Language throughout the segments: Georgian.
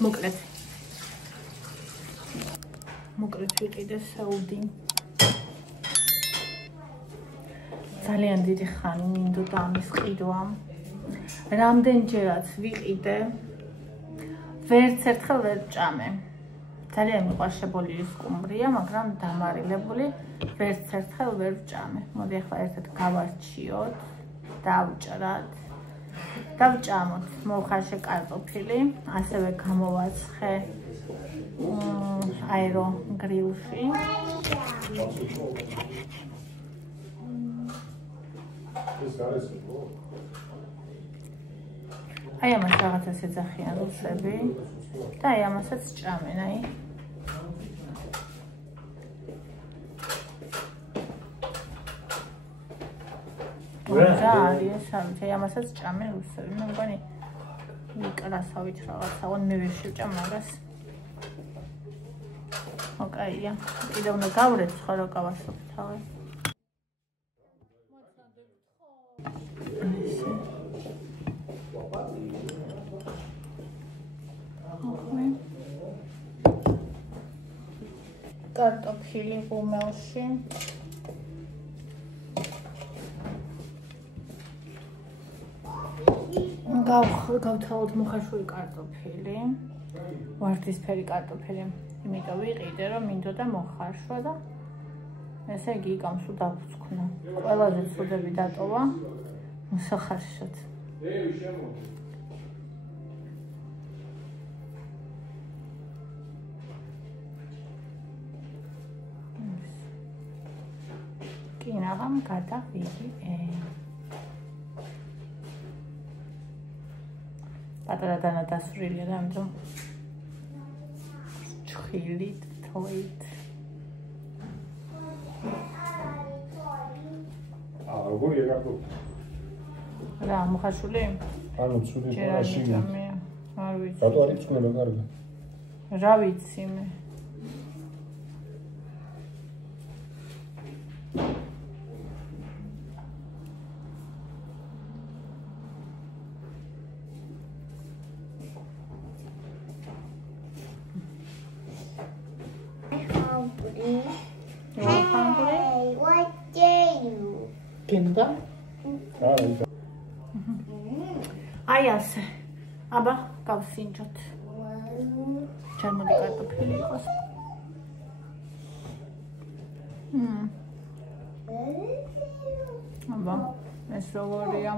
მოკლედ ვიყიდე საუდი. ძალიან დიდი ხანი მინდოდა ამის ყიდვა. რამდენჯერაც ვიყიდე, ვერც ერთხელ ვერ ვჭამე. ძალიან მიყვარს შებოლილი სკუმბრია, მაგრამ დამარილებული ვერც ერთხელ ვერ ვჭამე. მოდი ახლა ერთად გავარჩიოთ, დავჭრათ. დავჭამოთ მოხარშე კარტოფილი, ასევე გამოვაცხე აერო გრილში. აი ამას რაღაცას ეძახიან რუსები და აი ამასაც ჭამენ, აი. რა არის სამი ამასაც ჭამენ რუსები. მე მგონი ვიკრასავით რაღაცა, მე ვერ შევჭამ მაგას. ოკეია, კიდევ უნდა გავრეთ სხვა რა გავასწრებ თავი. კარტოფილი ღუმელში. გავთავოთ მოხარშული კარტოფილი. ვარდისფერი კარტოფილი. იმიტომ ვიყიდე, რომ მინდოდა მოხარშვა და ესე იგი გამსუ დაგვრცქნა. ყველაზე ცუდები დატოვა მოსახარშოთ. კინაღამ გადავიღე. პატარა დანა დასვრილია და ამიტომ ჩხილით, თოით. როგორია გაკეთე? რა, მოხარშული? ანუ ცუდი პარაში. არ ვიცი. რატო არის წველა კარგი? რა ვიცი მე. გენდა? აი ასე. აბა, გავსინჯოთ. ჩამოდი კარტოფილი იყოს. აბა, ეს როგორია?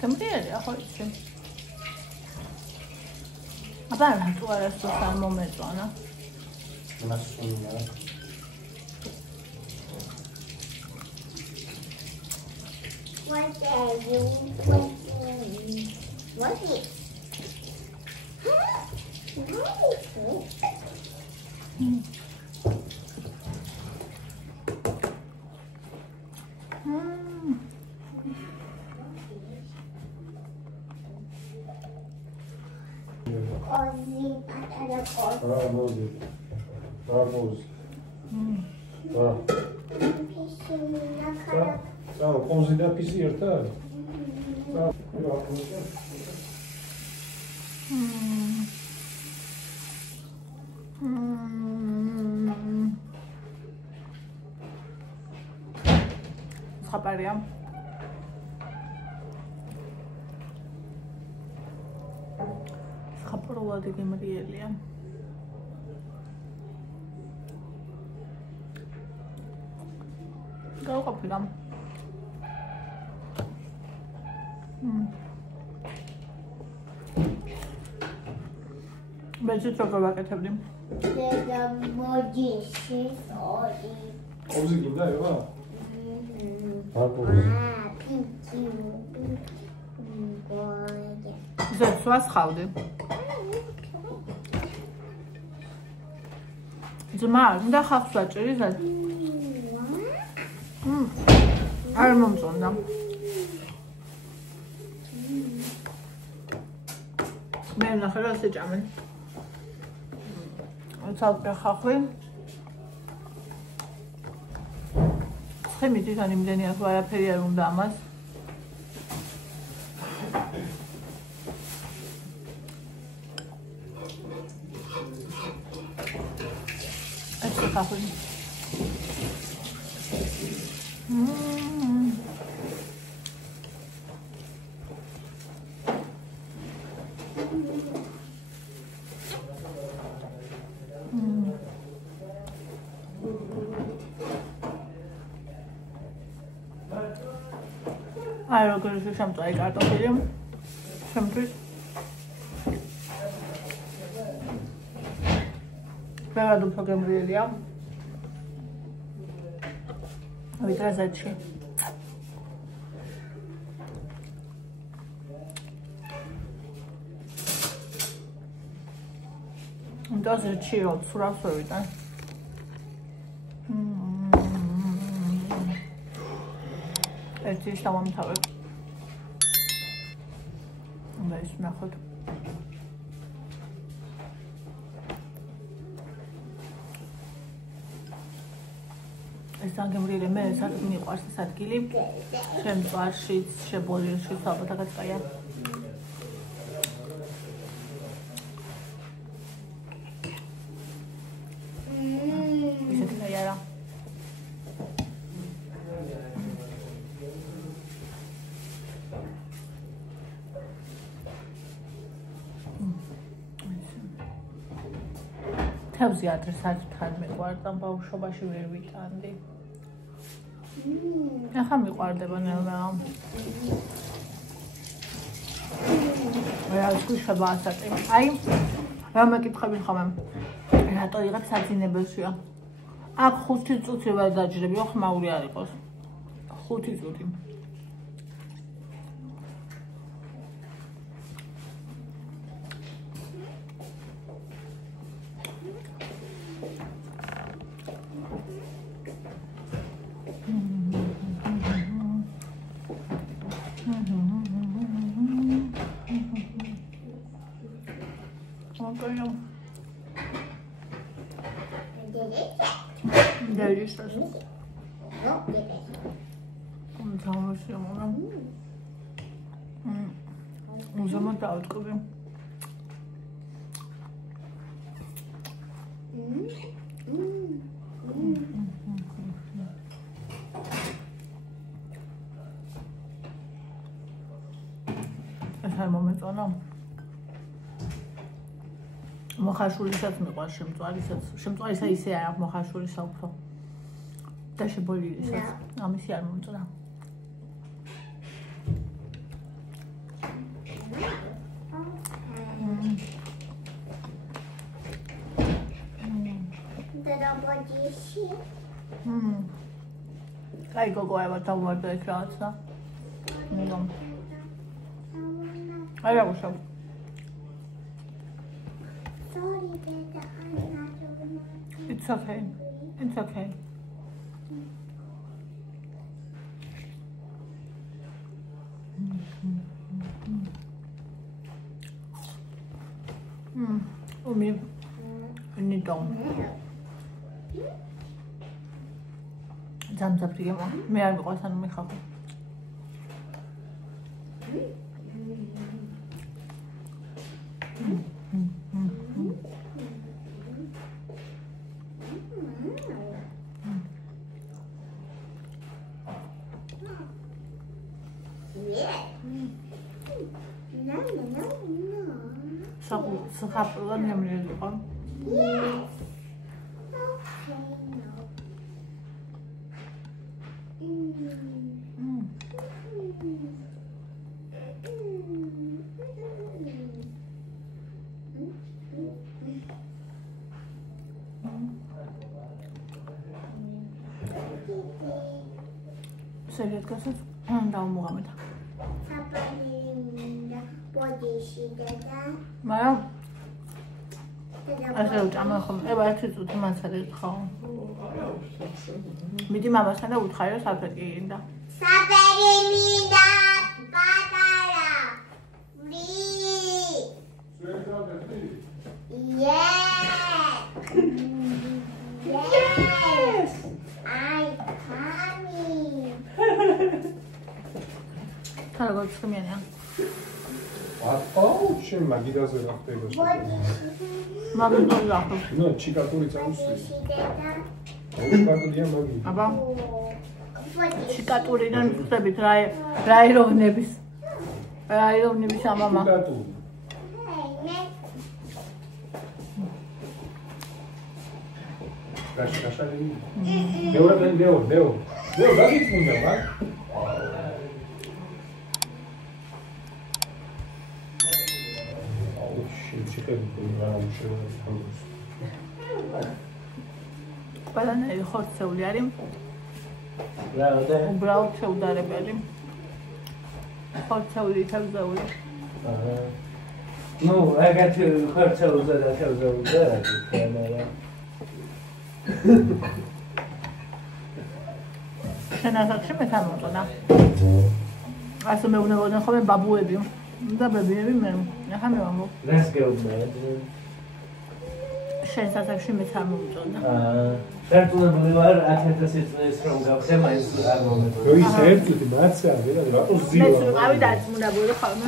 Temporary, ახლა ისე. აბა, თუ არა სულ მომეწონა. მასუნა. What are you? What is? Considera pisi erta. ხაპარია. ხაპროლადი გემრიელია. გავყოფილამ. ბეჭით როგორ ვაკეთებდი? და მოჯიში ორი. ოზი გინდა ევა? ზეთს ხავდი. ძმა, უნდა ხავს ვაჭერი ზეთ. არ მომწონდა. მე ნახე რა შეჭამენ. ცალკე ხახვი. ხემი თვითონ იმდენია თუ არაფერი არ უნდა ამას. ეს ხახული. აი როგორ შემწვარი კარტოფილი შემთვის ბევრად უფრო გემრიელია ვიდრე აზეთში აზეთში რო ცურავს ვიდან ერთი შავამთავებ. უნდა ის ნახოთ. ეს აგემრიელი მე საერთოდ მიყვარს ეს ადგილი. შემწვარშიც, შებოლილშიც ალბათ აკაცია. ისეთი არა. თევზი ადრე საერთოდ მეყვარდა, ბავშვობაში ვერ ვიტანდი. ახლა მიყვარდება ნელ-ნელა. რა გუშება ასაკი. აი, რა მეკითხები ხომ? რატო იღებს საძინებელშია? აქ 5 წუთი ვერ დაჯრები, ხმაური არ იყოს. 5 წუთი. Delicious. Uzama დაავტკები. ეს არ მომეწონა. მოხაშულისაც მიყვარს შემწვარისა ისე არ აქვს მოხაშულისა უფრო და შებოლილისაც ამისი არ მომწონა აი გოგო აბა დავუვარდა ეს რაღაცა აი რა გუშავ Sorry, Dada, I'm not over. It's okay. It's okay. Umi, ini dong. Jam sabti ya, मैं आज बहुत सारे में खाऊं. Sekaplan yang menunjukkan. Yes. Okay, no. Serius kasih? Tahu mau kamu tak? Apa ini? Posisi Dada. Mana? ასე უჭამა ხომ? ება ერთი წუთი მასალეთ ხო? მიდი მამასთან და უთხარი რომ საფერი გინდა. საფერი მინდა, პატარა. Yes. I coming. როგორ ცხიმიანია. აუ, შენ მაგიდაზე რა ხდება? მაგიტოი ახლა. ნუ, ჩიკატური წავუსვი. დედა. აუშკარდია მაგი. აბა. ჩიკატურიდან ვხვდებით რა ეროვნების ამამა. ჩიკატური. გაშალი. ლეო, გაგიწმინდა მაგ. აუ, შენ რა უშევს. ყველანაირი ხორცეული არის. რა და უბრალოდ შეუდარებელი. ხორცეული თავზეული. აჰა. ნუ, აგათ ხორცეულზე და თავზეულზე არის თემარა. შენ ასაკში მე თამოწონა. ასე მეუბნებოდნენ ხოლმე ბაბუები და ბებიები მე. ახლა მე ვამბობ. Let's go man. შენ ასაკში მე თამოწონა. შერტულებული ვარ 1000 წლის რომ გავხსე მაინც არ მომეწონა. რო ის ერთ წუთი მაცია, რა რატო მე ზიო? სულ ყავი დაწმუნებული ხოლმე.